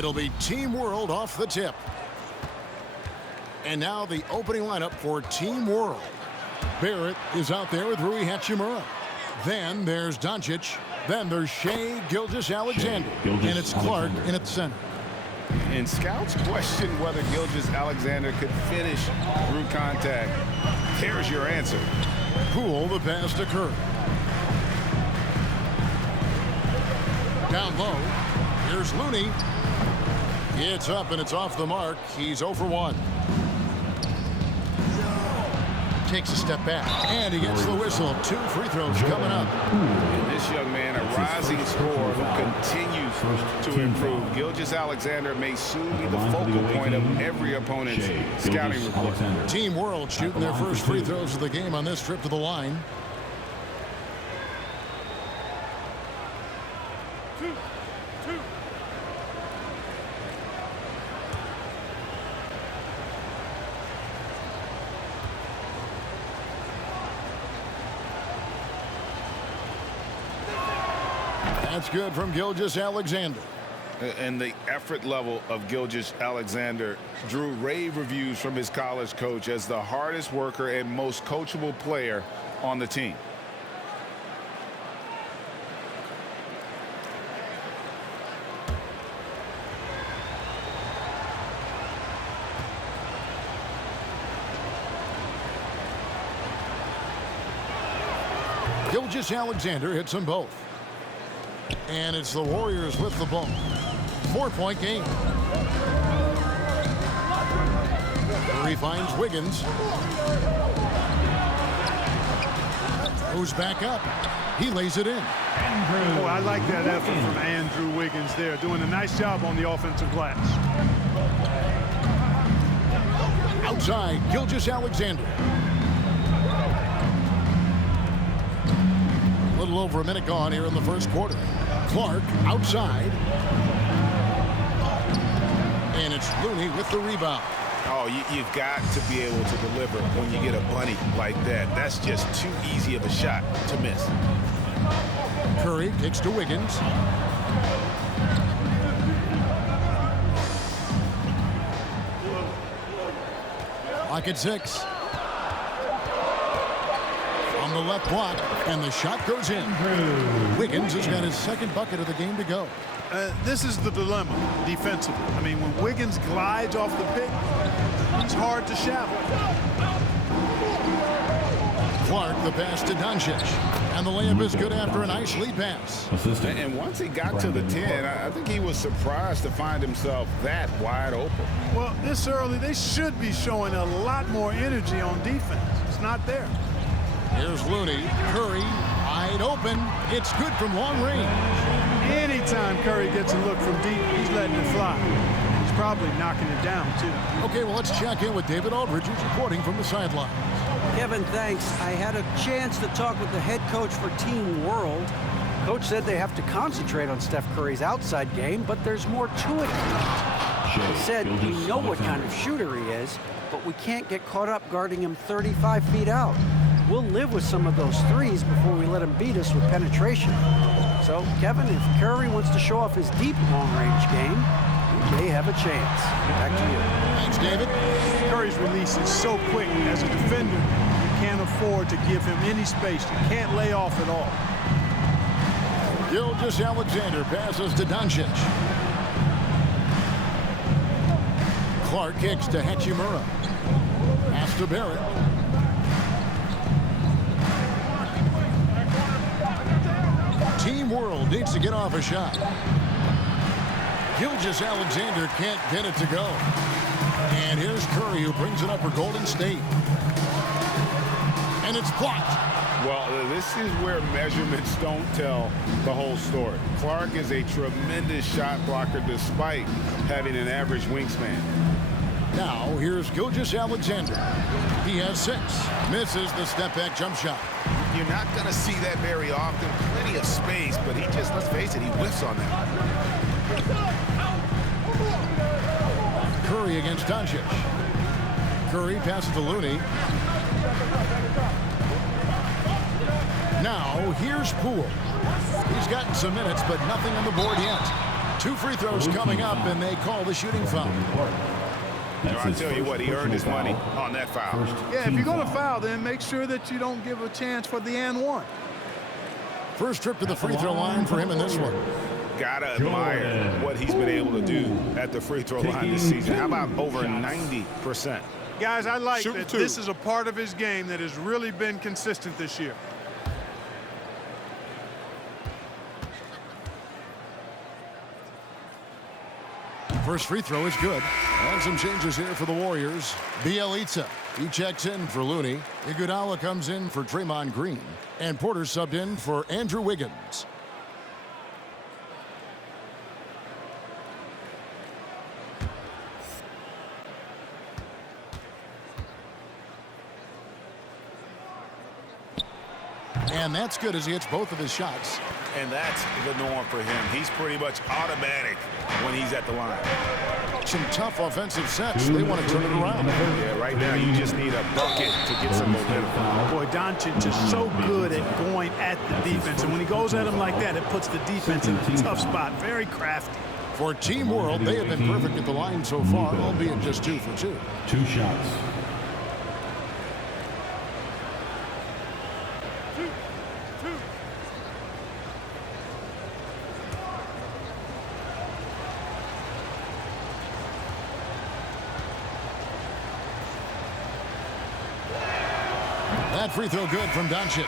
It'll be Team World off the tip. And now the opening lineup for Team World. Barrett is out there with Rui Hachimura. Then there's Doncic. Then there's Shai Gilgeous-Alexander. And it's Clark in at center. And scouts question whether Gilgeous-Alexander could finish through contact. There's your answer. Poole, the pass to Curry. Down low. Here's Looney. It's up and it's off the mark. He's 0 for 1. Takes a step back, and he gets the whistle. 2 free throws coming up. And this young man, a rising scorer who continues to improve. Gilgeous-Alexander may soon be the focal point of every opponent's scouting report. Team World shooting their first free throws of the game on this trip to the line. That's good from Gilgeous-Alexander. And the effort level of Gilgeous-Alexander drew rave reviews from his college coach as the hardest worker and most coachable player on the team. Gilgeous-Alexander hits them both. And it's the Warriors with the ball. 4-point game. Curry finds Wiggins. Goes back up. He lays it in. Oh, I like that effort from Andrew Wiggins there. Doing a nice job on the offensive glass. Outside, Gilgeous-Alexander. A little over a minute gone here in the first quarter. Clark outside. And it's Looney with the rebound. Oh, you've got to be able to deliver when you get a bunny like that. That's just too easy of a shot to miss. Curry kicks to Wiggins. Clock at 6. On the left block, and the shot goes in. Wiggins has got his second bucket of the game to go. This is the dilemma defensively. I mean, when Wiggins glides off the pick, he's hard to shadow. Clark, the pass to Doncic. And the layup is good after a nice lead pass. And once he got to the 10, I think he was surprised to find himself that wide open. Well, this early, they should be showing a lot more energy on defense. It's not there. Here's Looney. Curry, wide open. It's good from long range. Anytime Curry gets a look from deep, he's letting it fly. He's probably knocking it down, too. Okay, well, let's check in with David Aldridge, who's reporting from the sideline. Kevin, thanks. I had a chance to talk with the head coach for Team World. Coach said they have to concentrate on Steph Curry's outside game, but there's more to it. He said we know what kind of shooter he is, but we can't get caught up guarding him 35 feet out. We'll live with some of those threes before we let him beat us with penetration. So, Kevin, if Curry wants to show off his deep long-range game, he may have a chance. Back to you. Thanks, David. Curry's release is so quick. As a defender, you can't afford to give him any space. You can't lay off at all. Gilgeous-Alexander passes to Doncic. Clark kicks to Hachimura. Pass to Barrett. Team World needs to get off a shot. Gilgeous-Alexander can't get it to go. And here's Curry, who brings it up for Golden State. And it's blocked. Well, this is where measurements don't tell the whole story. Clark is a tremendous shot blocker despite having an average wingspan. Now, here's Gilgeous-Alexander. He has 6. Misses the step-back jump shot. You're not going to see that very often. Plenty of space, but he just, let's face it, he whiffs on that. Curry against Doncic. Curry passes to Looney. Now, here's Poole. He's gotten some minutes, but nothing on the board yet. 2 free throws coming up, and they call the shooting foul. I tell you what, he earned his money on that foul. Yeah, if you're going to foul, then make sure that you don't give a chance for the and one. First trip to the free throw line for him in this one. Gotta admire what he's been able to do at the free throw line this season. How about over 90%? Guys, I like that this is a part of his game that has really been consistent this year. First free throw is good. And some changes here for the Warriors. Bielitsa, he checks in for Looney. Iguodala comes in for Draymond Green. And Porter subbed in for Andrew Wiggins. And that's good as he hits both of his shots. And that's the norm for him. He's pretty much automatic when he's at the line. Some tough offensive sets. They want to turn it around. Yeah, right now you just need a bucket to get some momentum. Boy, Doncic is so good at going at the defense. And when he goes at him like that, it puts the defense in a tough spot. Very crafty. For Team World, they have been perfect at the line so far, albeit just 2 for 2. 2 shots. That free throw good from Doncic.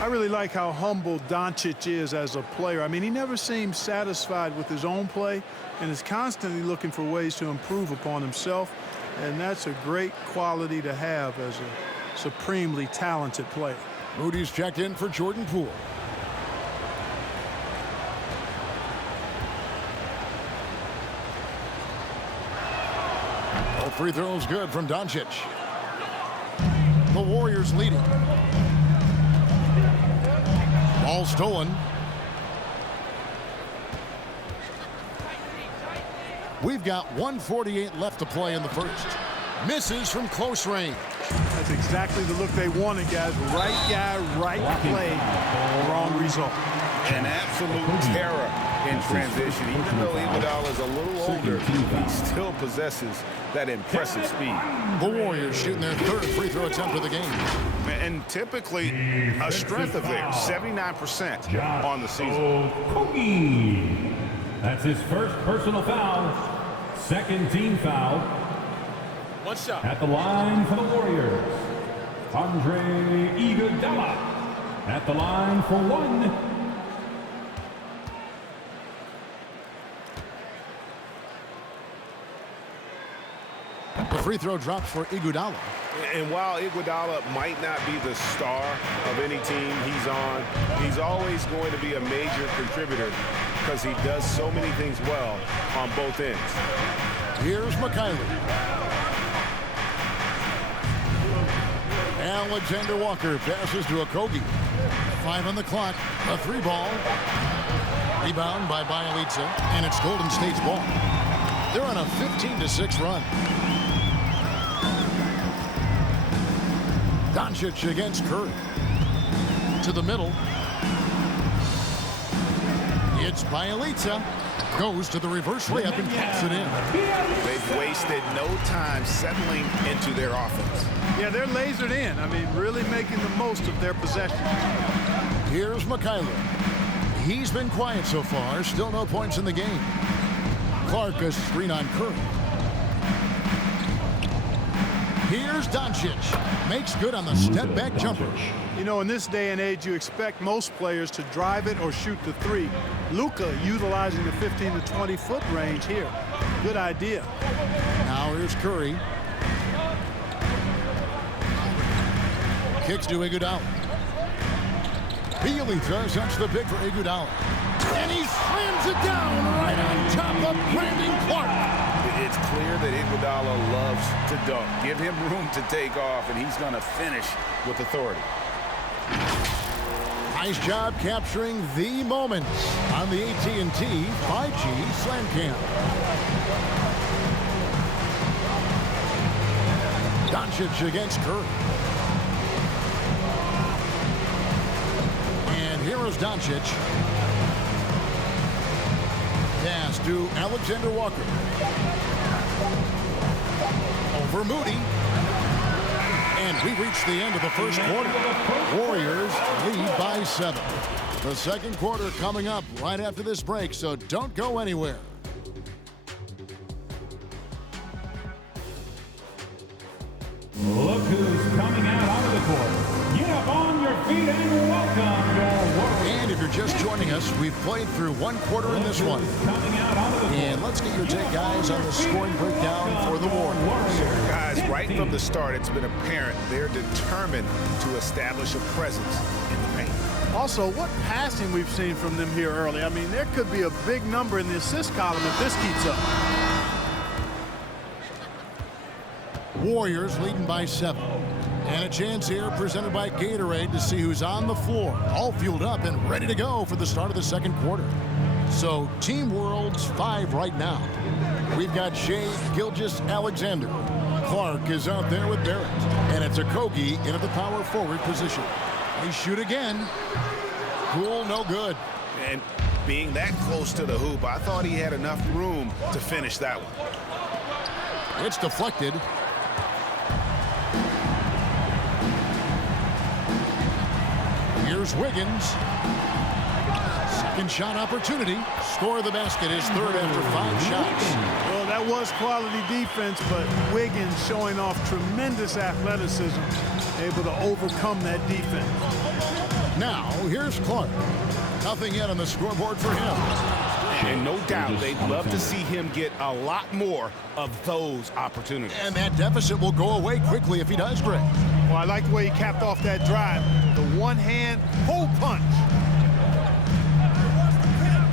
I really like how humble Doncic is as a player. I mean, he never seems satisfied with his own play and is constantly looking for ways to improve upon himself. And that's a great quality to have as a supremely talented player. Moody's checked in for Jordan Poole. Both free throws good from Doncic. The Warriors leading. Ball stolen. We've got 1:48 left to play in the first. Misses from close range. That's exactly the look they wanted, guys. Right guy, right play, wrong result. An absolute terror in transition. Even though Iguodala is a little older, he still possesses that impressive speed. The Warriors shooting their 3rd free throw attempt of the game. And typically a strength of theirs, 79% on the season. That's his first personal foul. 2nd team foul. 1 shot. At the line for the Warriors, Andre Iguodala. At the line for 1. The free throw drops for Iguodala. And while Iguodala might not be the star of any team he's on, he's always going to be a major contributor because he does so many things well on both ends. Here's McKinley. Alexander Walker passes to Okogie. 5 on the clock. A 3 ball. Rebound by Bielitsa, and it's Golden State's ball. They're on a 15-6 run. Doncic against Curry. To the middle. It's Bielitsa. Goes to the reverse layup and kicks it in. They've wasted no time settling into their offense. Yeah, they're lasered in. I mean, really making the most of their possession. Here's McKinley. He's been quiet so far. Still no points in the game. Clark a screen on Curry. Here's Doncic. Makes good on the step-back jumper. You know, in this day and age, you expect most players to drive it or shoot the 3. Luka utilizing the 15 to 20-foot range here. Good idea. Now here's Curry. Kicks to Iguodala. Bielitsa sets the pick for Iguodala. And he slams it down right on top of Brandon Clark. It's clear that Iguodala loves to dunk. Give him room to take off, and he's going to finish with authority. Nice job capturing the moment on the AT&T 5G Slam Cam. Doncic against Curry. And here is Doncic. Pass to Alexander Walker. Over Moody. And we reach the end of the first quarter. Warriors lead by 7. The second quarter coming up right after this break, so don't go anywhere. Look who's coming out onto the court. Get up on your feet and welcome your Warriors. And if you're just joining us, we've played through one quarter in this one. And let's get your take, guys, on the scoring breakdown for the Warriors. Guys, right from the start, it's been apparent they're determined to establish a presence in the paint. Also, what passing we've seen from them here early. I mean, there could be a big number in the assist column if this keeps up. Warriors leading by 7. And a chance here presented by Gatorade to see who's on the floor, all fueled up and ready to go for the start of the second quarter. So Team World's 5 right now. We've got Shea Gilgeous-Alexander. Clark is out there with Barrett. And it's Okogie in at the power forward position. They shoot again. Cool, no good. And being that close to the hoop, I thought he had enough room to finish that one. It's deflected. Here's Wiggins. Second shot opportunity. Score the basket, his third after 5 shots. Well, that was quality defense, but Wiggins showing off tremendous athleticism, able to overcome that defense. Now, here's Clark. Nothing yet on the scoreboard for him. And no doubt they'd love to see him get a lot more of those opportunities. And that deficit will go away quickly if he does, Greg. Well, I like the way he capped off that drive. The one-hand hole punch.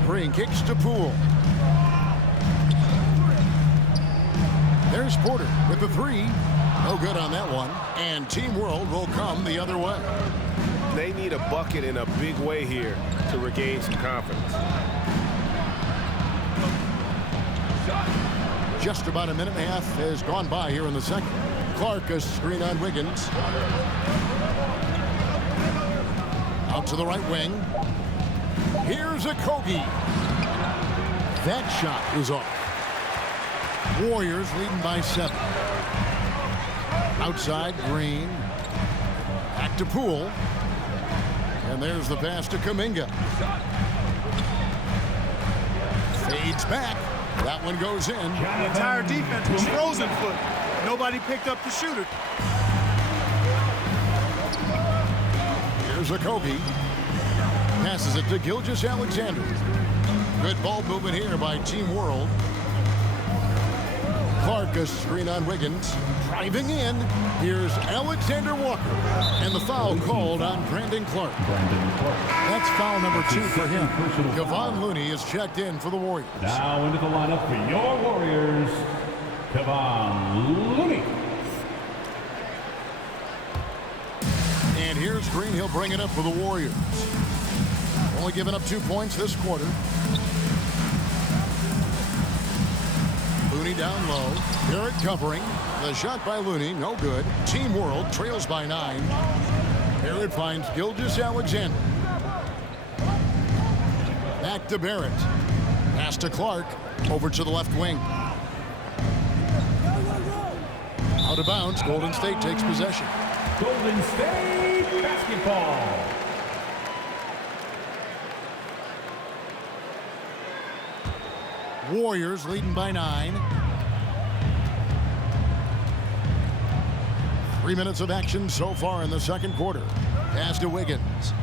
Green kicks to Poole. There's Porter with the 3. No good on that one. And Team World will come the other way. They need a bucket in a big way here to regain some confidence. Just about a minute and a half has gone by here in the second. Clark, a screen on Wiggins. Out to the right wing. Here's Okogie. That shot is off. Warriors leading by 7. Outside, Green. Back to Poole. And there's the pass to Kuminga. Fades back. That one goes in. The entire defense was frozen foot. Nobody picked up the shooter. Here's Okogie. Passes it to Gilgeous-Alexander. Good ball movement here by Team World. Clark, a screen on Wiggins. Driving in. Here's Alexander Walker. And the foul called on Brandon Clark. That's foul number 2 for him. Kevon Looney is checked in for the Warriors. Now into the lineup for your Warriors, Kevon Looney. And here's Green. He'll bring it up for the Warriors. Only giving up 2 points this quarter. Looney down low. Barrett covering. The shot by Looney, no good. Team World trails by 9. Barrett finds Gilgeous-Alexander. Back to Barrett. Pass to Clark. Over to the left wing. Out of bounds. Golden State takes possession. Golden State basketball. Warriors leading by 9. 3 minutes of action so far in the second quarter. Pass to Wiggins.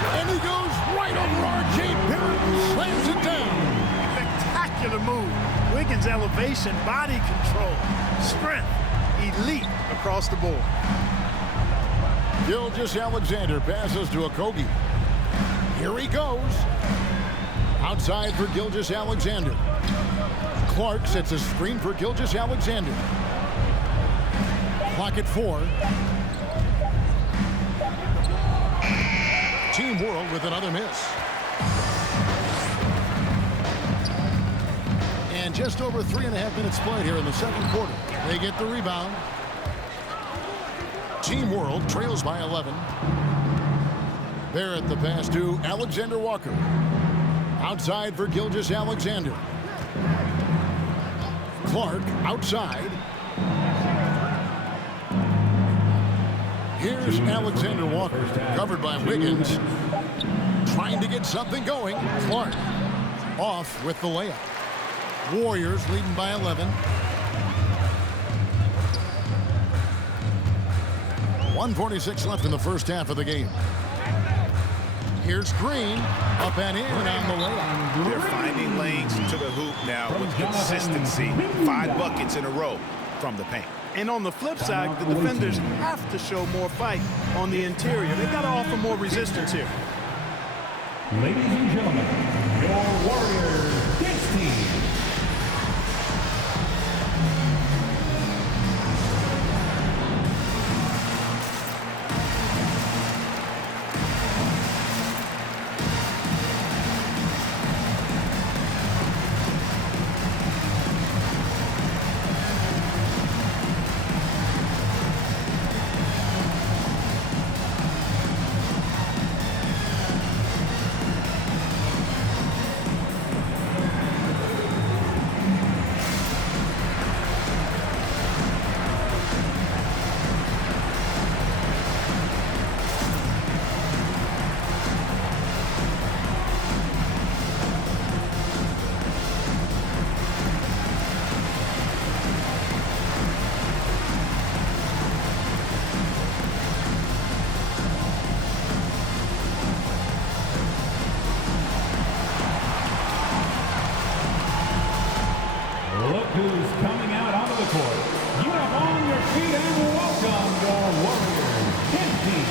And he goes right over R.J. Barrett and slams it down. Spectacular move. Wiggins' elevation, body control, strength, elite across the board. Gilgeous-Alexander passes to Okogie. Here he goes. Outside for Gilgeous-Alexander. Clark sets a screen for Gilgeous-Alexander. Clock at 4. Team World with another miss. And just over 3.5 minutes played here in the second quarter. They get the rebound. Team World trails by 11. Barrett the pass to Alexander Walker. Outside for Gilgeous-Alexander. Clark outside. Here's Alexander Walker, covered by Wiggins. Trying to get something going. Clark off with the layup. Warriors leading by 11. 1:46 left in the first half of the game. Here's Green, up and in on the layup. They're finding lanes to the hoop now with consistency. 5 buckets in a row from the paint. And on the flip side, the defenders have to show more fight on the interior. They've got to offer more resistance here. Ladies and gentlemen, your Warriors dance team. Look who's coming out onto the court. Get up on your feet and welcome your Warriors dance team.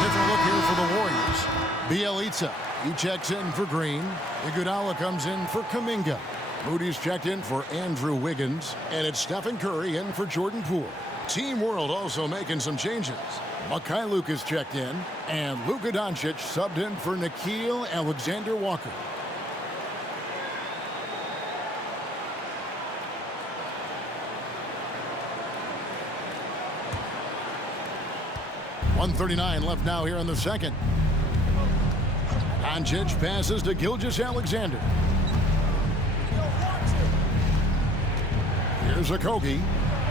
Different look here for the Warriors. Bielitsa, he checks in for Green. Iguodala comes in for Kuminga. Moody's checked in for Andrew Wiggins. And it's Stephen Curry in for Jordan Poole. Team World also making some changes. Mikhailuk is checked in, and Luka Doncic subbed in for Nickeil Alexander-Walker. .139 left now here in the second. Doncic passes to Gilgeous-Alexander. Here's Okogie.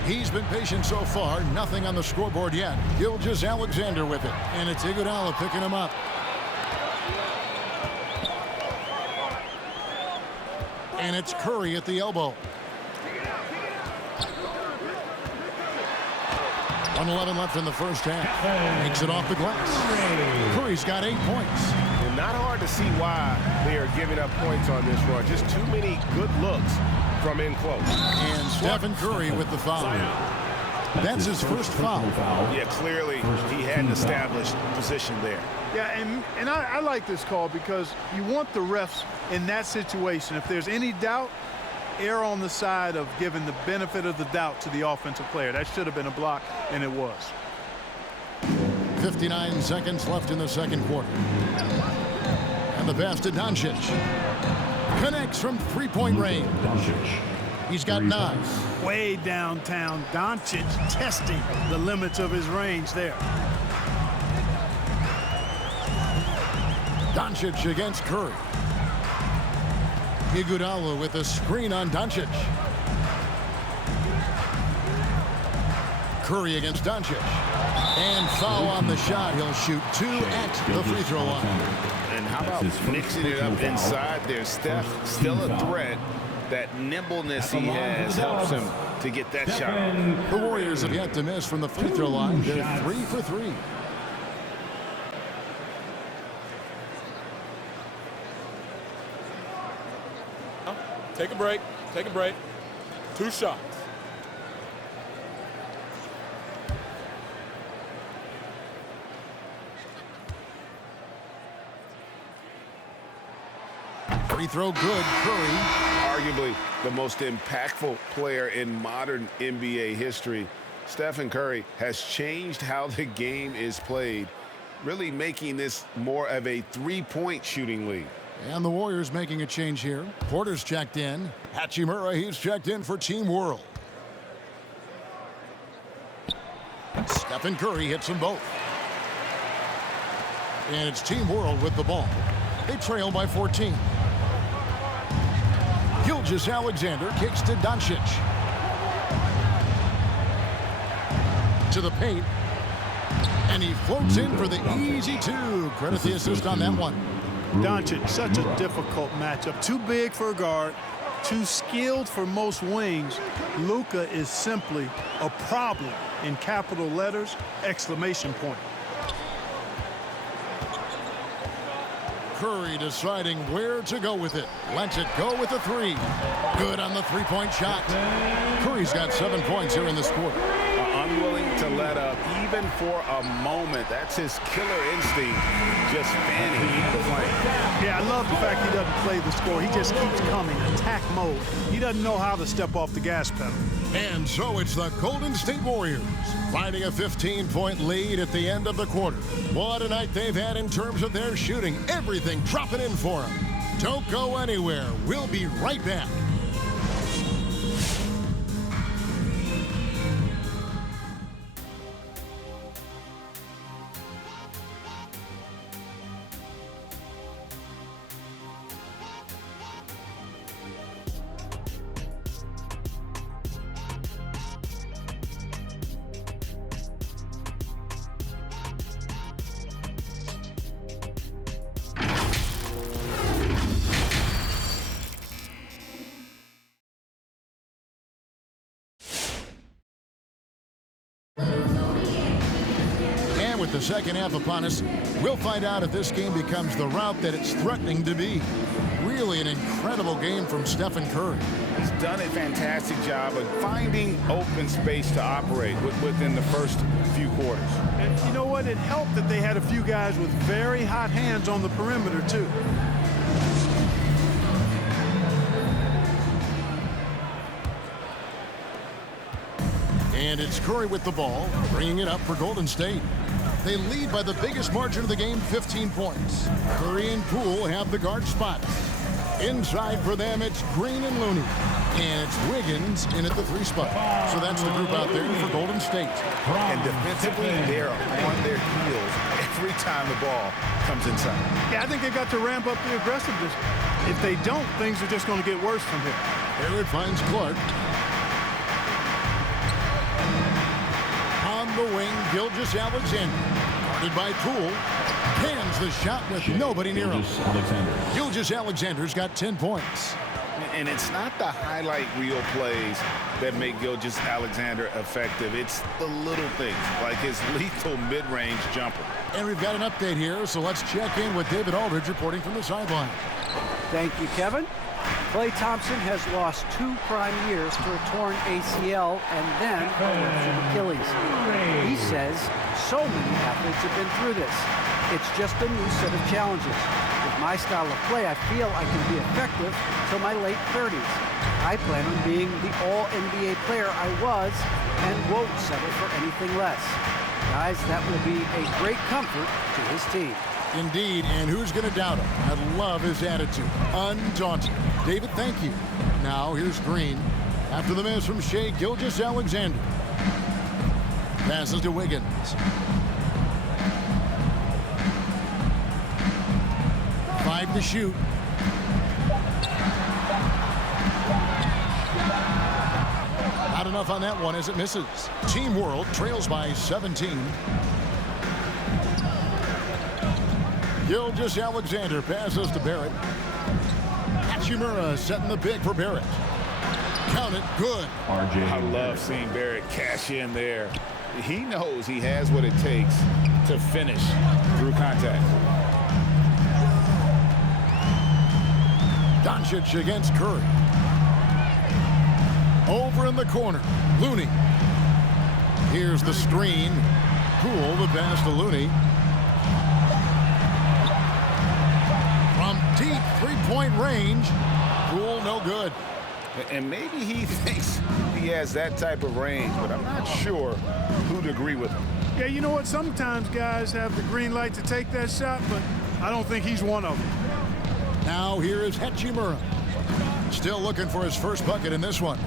He's been patient so far. Nothing on the scoreboard yet. Gilgeous-Alexander with it. And it's Iguodala picking him up. And it's Curry at the elbow. 1:11 left in the first half. Makes it off the glass. Curry's got 8 points. And not hard to see why they are giving up points on this run. Just too many good looks from in close. And Stephen Curry with the foul. That's his first foul. Yeah, clearly he had an established position there. Yeah, and I like this call because you want the refs in that situation. If there's any doubt, err on the side of giving the benefit of the doubt to the offensive player. That should have been a block, and it was. 59 seconds left in the second quarter. And the pass to Doncic. Connects from three-point range. He's got 9. Way downtown, Doncic testing the limits of his range there. Doncic against Curry. Iguodala with a screen on Doncic. Curry against Doncic. And foul on the shot. He'll shoot 2 at the free throw line. And how about mixing it up inside there? Steph still a threat. That nimbleness he has helps him to get that shot. The Warriors have yet to miss from the free throw line. They're 3 for 3. Take a break. Take a break. 2 shots. Free throw good. Curry. Arguably the most impactful player in modern NBA history. Stephen Curry has changed how the game is played really making this more of a three-point shooting lead. And the Warriors making a change here. Porter's checked in. Hachimura, he's checked in for Team World. Stephen Curry hits them both. And it's Team World with the ball. They trail by 14. Gilgeous-Alexander kicks to Doncic. To the paint. And he floats in for the easy two. Credit the assist on that one. Doncic, such a difficult matchup. Too big for a guard, too skilled for most wings. Luka is simply a problem in capital letters, exclamation point. Curry deciding where to go with it. Lets it go with a three. Good on the three-point shot. Curry's got 7 points here in this quarter. Unwilling to let up even for a moment. That's his killer instinct, just fanning the flame. Yeah, I love the fact he doesn't play the score. He just keeps coming, attack mode. He doesn't know how to step off the gas pedal. And so it's the Golden State Warriors finding a 15-point lead at the end of the quarter. What a night they've had in terms of their shooting. Everything dropping in for them. Don't go anywhere. We'll be right back. With the second half upon us, we'll find out if this game becomes the route that it's threatening to be. Really an incredible game from Stephen Curry. He's done a fantastic job of finding open space to operate within the first few quarters. And you know what? It helped that they had a few guys with very hot hands on the perimeter, too. And it's Curry with the ball, bringing it up for Golden State. They lead by the biggest margin of the game, 15 points. Curry and Poole have the guard spot. Inside for them, it's Green and Looney. And it's Wiggins in at the three spot. So that's the group out there for Golden State. And defensively, they're on their heels every time the ball comes inside. Yeah, I think they've got to ramp up the aggressiveness. If they don't, things are just going to get worse from here. There it finds Clark. On the wing, Gilgeous-Alexander. Guarded by Poole. Cans the shot with nobody near him. Gilgeous-Alexander's got 10 points. And it's not the highlight reel plays that make Gilgeous-Alexander effective. It's the little things, like his lethal mid-range jumper. And we've got an update here, so let's check in with David Aldridge reporting from the sideline. Thank you, Kevin. Klay Thompson has lost 2 prime years to a torn ACL and then a ruptured Achilles. He says so many athletes have been through this. It's just a new set of challenges. With my style of play, I feel I can be effective till my late 30s. I plan on being the all-NBA player I was and won't settle for anything less. Guys, that will be a great comfort to his team. Indeed, and who's going to doubt him? I love his attitude. Undaunted. David, thank you. Now, here's Green. After the miss from Shai Gilgeous-Alexander. Passes to Wiggins. 5 to shoot. Not enough on that one as it misses. Team World trails by 17. Gilgeous-Alexander passes to Barrett. Hachimura setting the pick for Barrett. Count it, good. I love seeing Barrett cash in there. He knows he has what it takes to finish through contact. Doncic against Curry. Over in the corner, Looney. Here's the screen. Poole, the pass to Looney. From deep three-point range, Poole no good. And maybe he thinks he has that type of range, but I'm not sure who'd agree with him. Yeah, you know what? Sometimes guys have the green light to take that shot, but I don't think he's one of them. Now here is Hachimura. Still looking for his first bucket in this one.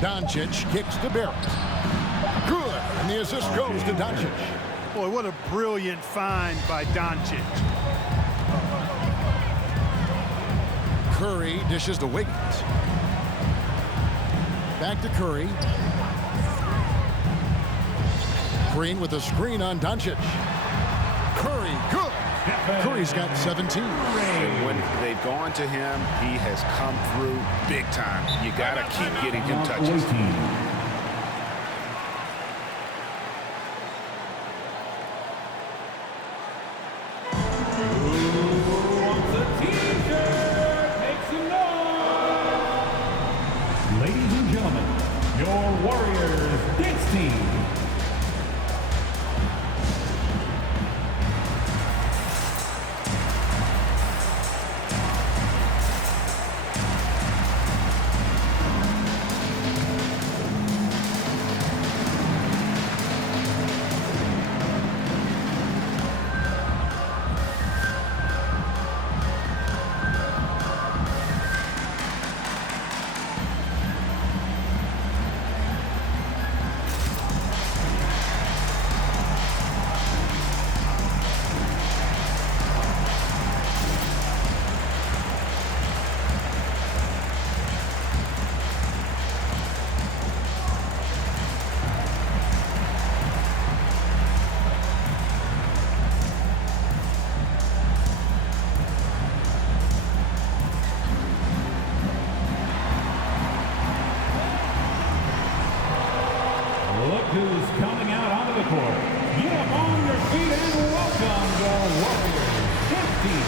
Doncic kicks to Barrett. Good, and the assist goes to Doncic. Boy, what a brilliant find by Doncic. Curry dishes to Wiggins. Back to Curry. Green with a screen on Doncic. Curry, good. Curry's got 17. And when they've gone to him, he has come through big time. You got to keep getting him touches. Ladies and gentlemen, your Warriors dance team. Look who's coming out onto the court. Get up on your feet and welcome your Warriors dance team.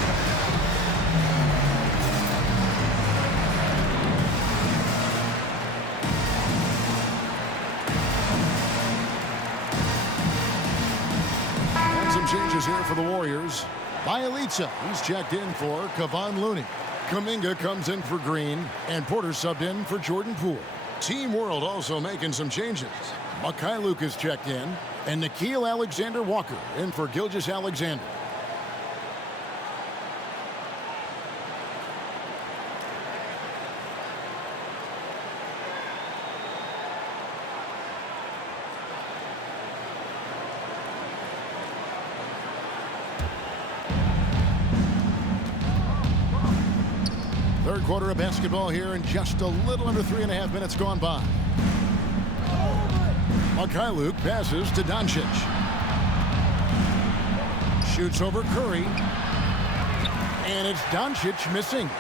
And some changes here for the Warriors. Bielitsa, he's checked in for Kevon Looney. Kuminga comes in for Green, and Porter subbed in for Jordan Poole. Team World also making some changes. Mikhailuk is checked in, and Nickeil Alexander-Walker in for Gilgeous-Alexander. Third quarter of basketball here, and just a little under 3.5 minutes gone by. Mikhailuk passes to Doncic. Shoots over Curry. And it's Doncic missing.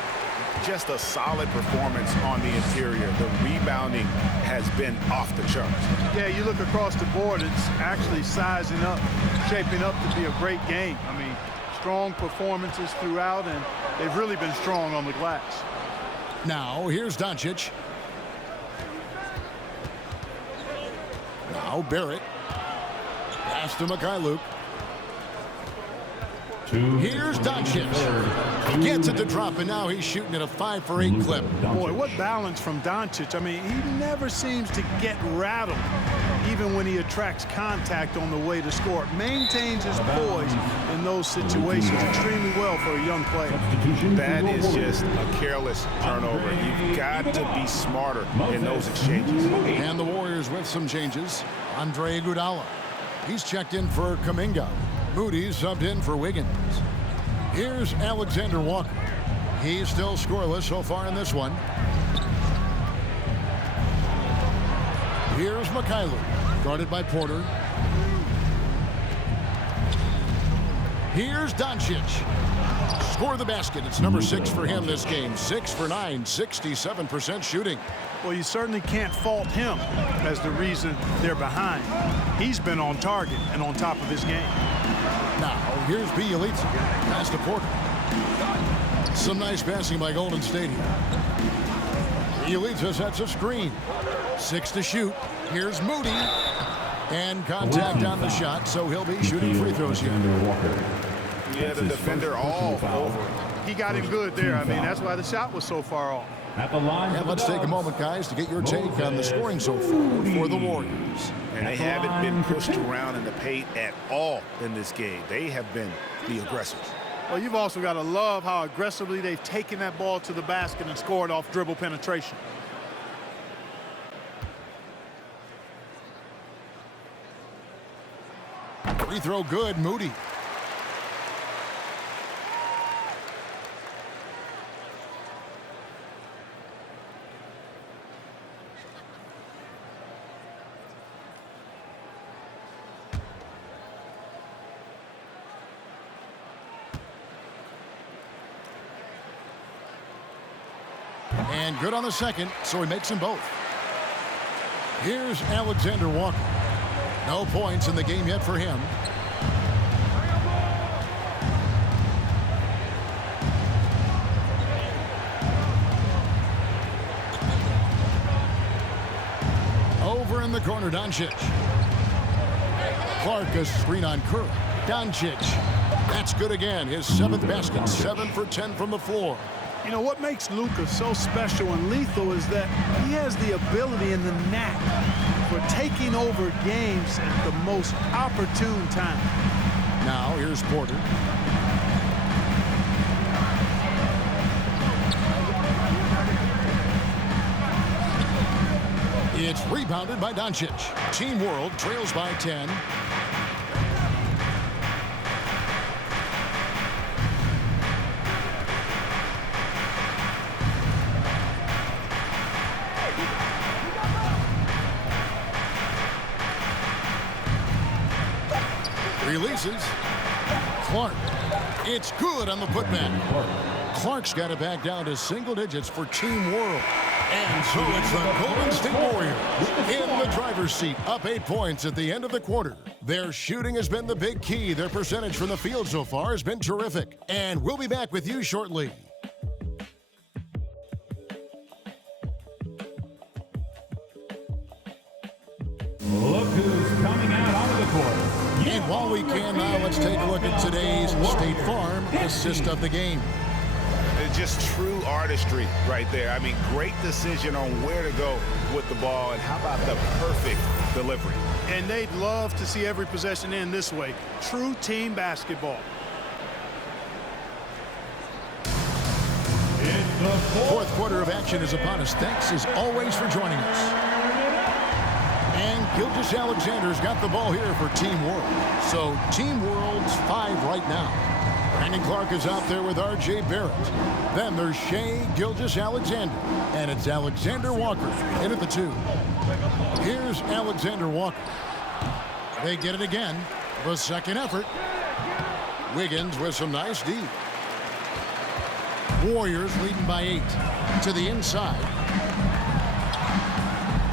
Just a solid performance on the interior. The rebounding has been off the charts. Yeah, you look across the board, it's actually sizing up, shaping up to be a great game. I mean, strong performances throughout, and they've really been strong on the glass. Now, here's Doncic. Now, Barrett. Pass to Mikhailuk. Here's Doncic. Gets it to drop, and now he's shooting at a 5-for-8 clip. Boy, what balance from Doncic. I mean, he never seems to get rattled, even when he attracts contact on the way to score. Maintains his poise in those situations extremely well for a young player. That is just a careless turnover. You've got to be smarter in those exchanges. And the Warriors with some changes. Andre Iguodala. He's checked in for Kuminga. Moody subbed in for Wiggins. Here's Alexander Walker. He's still scoreless so far in this one. Here's Mikhailuk, guarded by Porter. Here's Doncic. Score the basket. It's number 6 for him this game. 6 for 9, 67% shooting. Well, you certainly can't fault him as the reason they're behind. He's been on target and on top of his game. Now, here's Bielitsa. Pass to Porter. Some nice passing by Golden State here. Bielitsa sets a screen. 6 to shoot. Here's Moody. And contact on the shot, so he'll be shooting free throws here. Yeah, the defender all over. He got him good there. I mean, that's why the shot was so far off. At the line. And let's take a moment, guys, to get your take on the scoring so far for the Warriors. And they haven't been pushed around in the paint at all in this game. They have been the aggressors. Well, you've also got to love how aggressively they've taken that ball to the basket and scored off dribble penetration. Free throw good, Moody. And good on the second, so he makes them both. Here's Alexander Walker. No points in the game yet for him. Over in the corner, Doncic. Clark, a screen on Kerr. Doncic. That's good again. His 7th basket, 7 for 10 from the floor. You know, what makes Luka so special and lethal is that he has the ability and the knack for taking over games at the most opportune time. Now, here's Porter. It's rebounded by Doncic. Team World trails by 10. Releases. Clark. It's good on the putback. Clark's got it back down to single digits for Team World. And so it's the Golden State Warriors in the driver's seat, up 8 points at the end of the quarter. Their shooting has been the big key. Their percentage from the field so far has been terrific. And we'll be back with you shortly. Look who's coming out onto the court. And while we can now, let's take a look at today's State Farm assist of the game. It's just true artistry right there. I mean, great decision on where to go with the ball, and how about the perfect delivery. And they'd love to see every possession end this way. True team basketball. Fourth quarter of action is upon us. Thanks as always for joining us. And Gilgeous-Alexander's got the ball here for Team World. So Team World's 5 right now. Brandon Clark is out there with R.J. Barrett. Then there's Shea Gilgeous-Alexander. And it's Alexander Walker in at the 2. Here's Alexander Walker. They get it again. The second effort. Wiggins with some nice D. Warriors leading by 8. To the inside.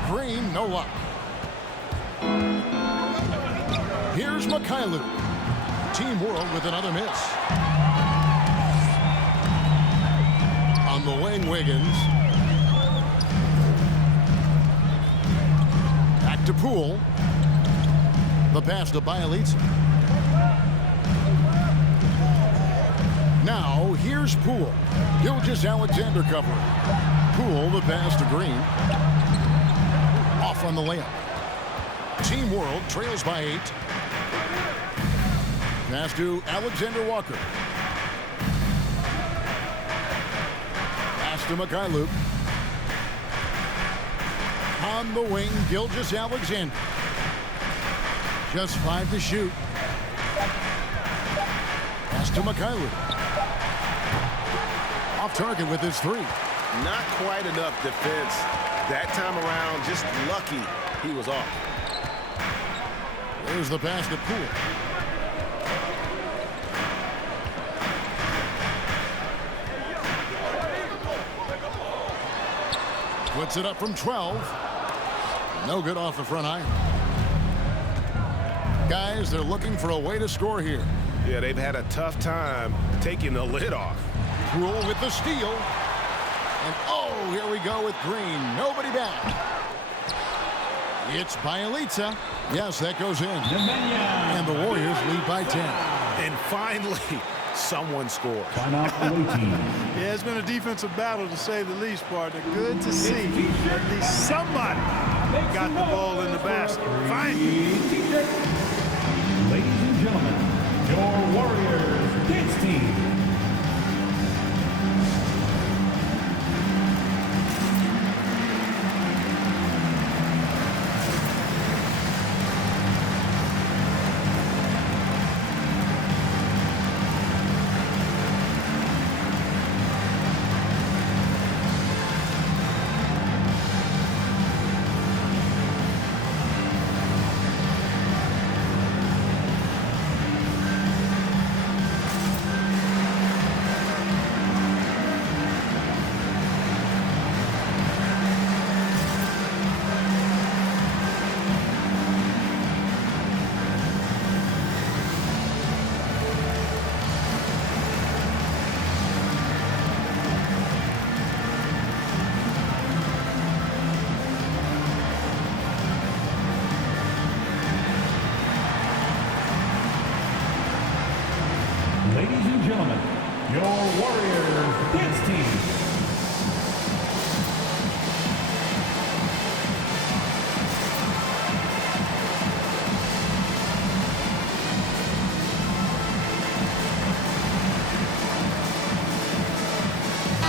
Green, no luck. Here's Mikhailuk. Team World with another miss. On the wing, Wiggins. Back to Poole. The pass to Bielitsa. Now, here's Poole. Gilgeous-Alexander covering. Poole, the pass to Green. Off on the layup. Team World trails by 8. Pass to Alexander Walker. Pass to Mikhailuk. On the wing, Gilgeous-Alexander. Just 5 to shoot. Pass to Mikhailuk. Off target with his 3. Not quite enough defense that time around. Just lucky he was off. There's the pass to Poole. Puts it up from 12. No good off the front iron. Guys, they're looking for a way to score here. Yeah, they've had a tough time taking the lid off. Poole with the steal. And oh, here we go with Green. Nobody back. It's Bielitsa. Yes, that goes in. And the Warriors lead by 10. And finally, someone scores. Timeout away team. Yeah, it's been a defensive battle to say the least, partner. Good to see at least somebody got the ball in the basket. Fine. Ladies and gentlemen, your Warriors dance team. Ladies and gentlemen, your Warriors dance team.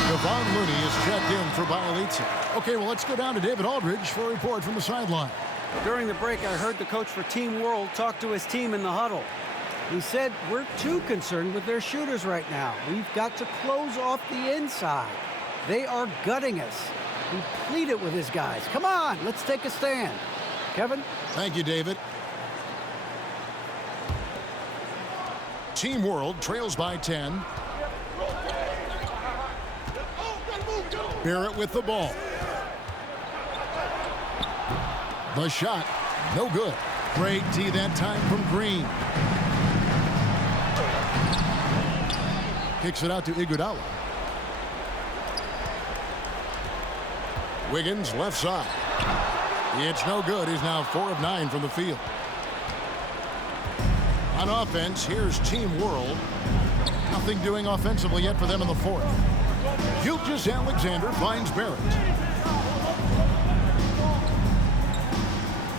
Devon Looney is checked in for Bielitsa. Okay, well, let's go down to David Aldridge for a report from the sideline. During the break, I heard the coach for Team World talk to his team in the huddle. He said, we're too concerned with their shooters right now. We've got to close off the inside. They are gutting us. He pleaded with his guys. Come on, let's take a stand. Kevin? Thank you, David. Team World trails by 10. Barrett with the ball. The shot, no good. Great D that time from Green. Kicks it out to Iguodala. Wiggins left side. It's no good. He's now 4 of 9 from the field. On offense, here's Team World. Nothing doing offensively yet for them in the fourth. Gilgeous-Alexander finds Barrett.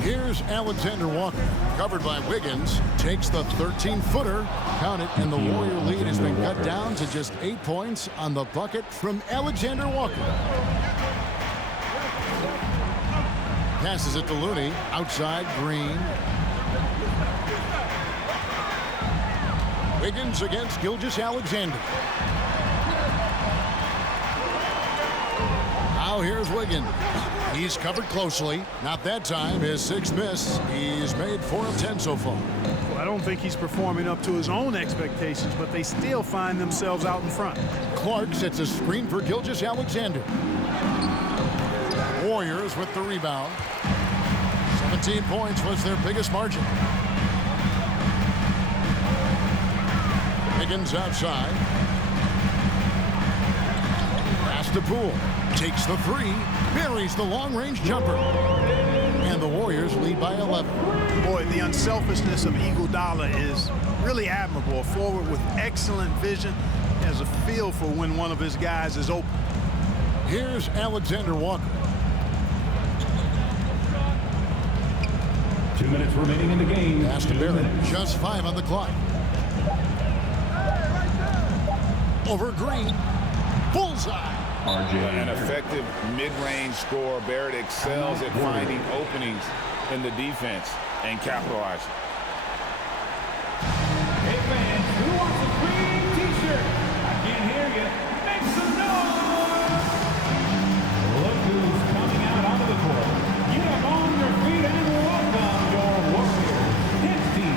Here's Alexander Walker, covered by Wiggins, takes the 13-footer, count it, and the Warrior lead has been cut down to just 8 points on the bucket from Alexander Walker. Passes it to Looney, outside Green. Wiggins against Gilgeous-Alexander. Now here's Wiggins. He's covered closely. Not that time. His 6th miss. He's made 4 of 10 so far. Well, I don't think he's performing up to his own expectations, but they still find themselves out in front. Clark sets a screen for Gilgeous-Alexander. Warriors with the rebound. 17 points was their biggest margin. Wiggins outside. Pass to Poole. Takes the 3. Buries the long-range jumper. And the Warriors lead by 11. Boy, the unselfishness of Iguodala is really admirable. A forward with excellent vision. He has a feel for when one of his guys is open. Here's Alexander Walker. 2 minutes remaining in the game. Pass to Barrett. Just 5 on the clock. Over Green. Bullseye. An effective mid-range scorer. Barrett excels at finding openings in the defense and capitalizing. Hey fans, who wants a green t-shirt? I can't hear you. Make some noise! Look who's coming out onto the court. Get up on your feet and welcome your Warriors dance team.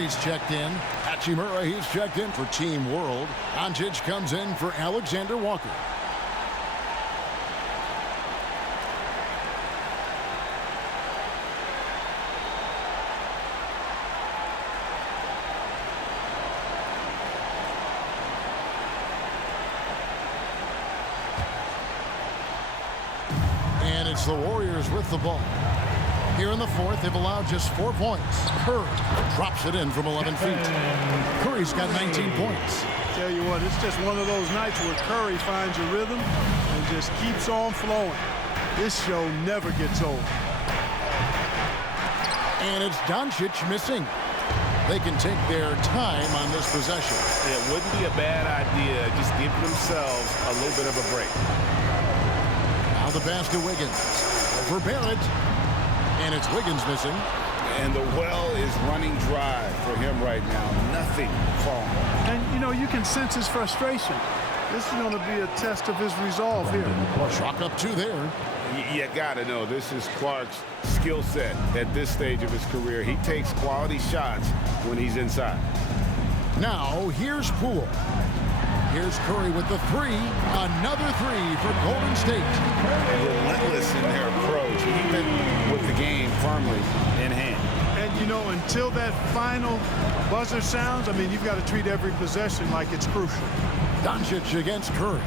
Curry's checked in. Hachimura, he's checked in for Team World. Doncic comes in for Alexander Walker. And it's the Warriors with the ball. Here in the fourth, they've allowed just 4 points. Curry drops it in from 11 feet. Curry's got 19 points. Tell you what, it's just one of those nights where Curry finds a rhythm and just keeps on flowing. This show never gets old. And it's Doncic missing. They can take their time on this possession. It wouldn't be a bad idea just giving themselves a little bit of a break. Now the basket, Wiggins. For Barrett. And it's Wiggins missing. And the well is running dry for him right now. Nothing falling. And, you know, you can sense his frustration. This is going to be a test of his resolve here. Chalk up 2 there. You got to know this is Clark's skill set at this stage of his career. He takes quality shots when he's inside. Now, here's Poole. Here's Curry with the 3. Another 3 for Golden State. Relentless in their approach, even with the game firmly in hand. And, you know, until that final buzzer sounds, I mean, you've got to treat every possession like it's crucial. Doncic against Curry.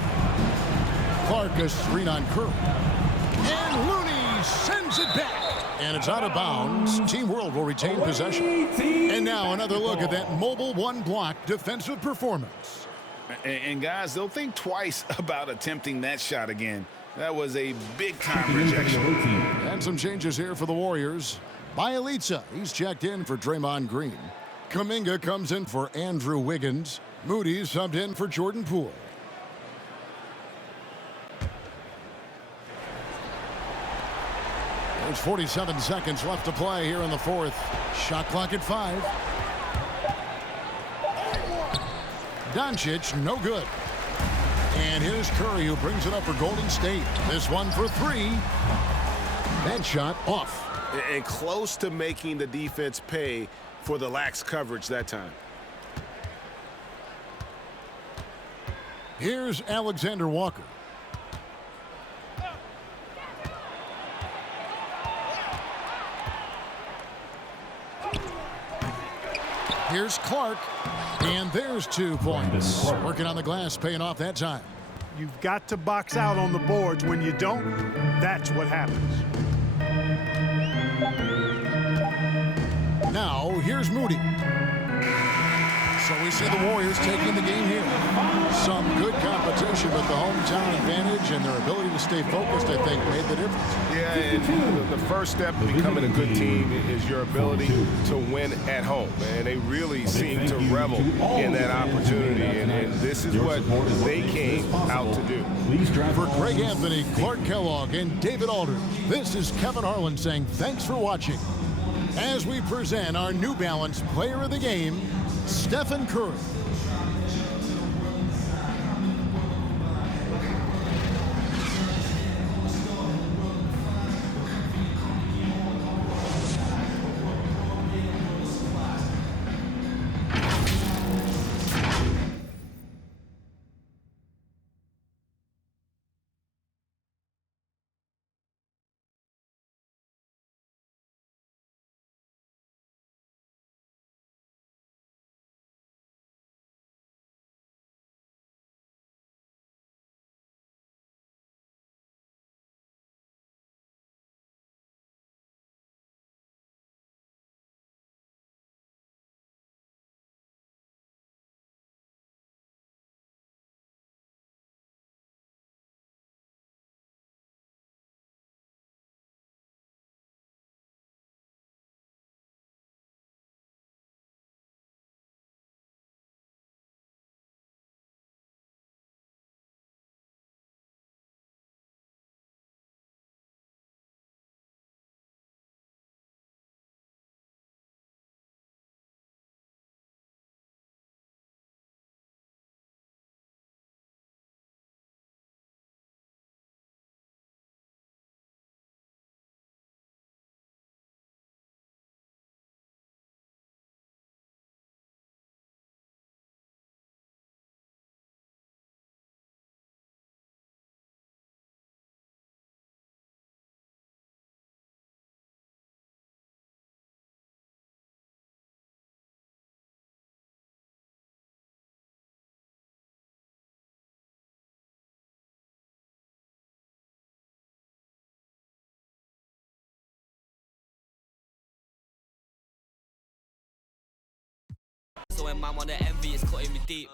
Clark a screen on Curry. And Looney sends it back. And it's out of bounds. Team World will retain possession. And now another look at that mobile one-block defensive performance. And guys, they'll think twice about attempting that shot again. That was a big-time rejection. And some changes here for the Warriors. Bielitsa, he's checked in for Draymond Green. Kuminga comes in for Andrew Wiggins. Moody subbed in for Jordan Poole. There's 47 seconds left to play here in the fourth. Shot clock at 5. Doncic, no good. And here's Curry, who brings it up for Golden State. This one for 3. That shot off. And close to making the defense pay for the lax coverage that time. Here's Alexander Walker. Here's Clark. And there's 2 points. Working on the glass, paying off that time. You've got to box out on the boards. When you don't, that's what happens. Now, here's Moody. So we see the Warriors taking the game here. Some good competition, but the hometown advantage and their ability to stay focused, I think, made the difference. Yeah, and the first step in becoming a good team is your ability to win at home. And they really seem to revel in that opportunity. And this is what they came out to do. For Greg Anthony, Clark Kellogg, and David Aldridge, this is Kevin Harlan saying thanks for watching. As we present our New Balance Player of the Game, Stephen Curry. So when man wanna envy, it's cutting me deep.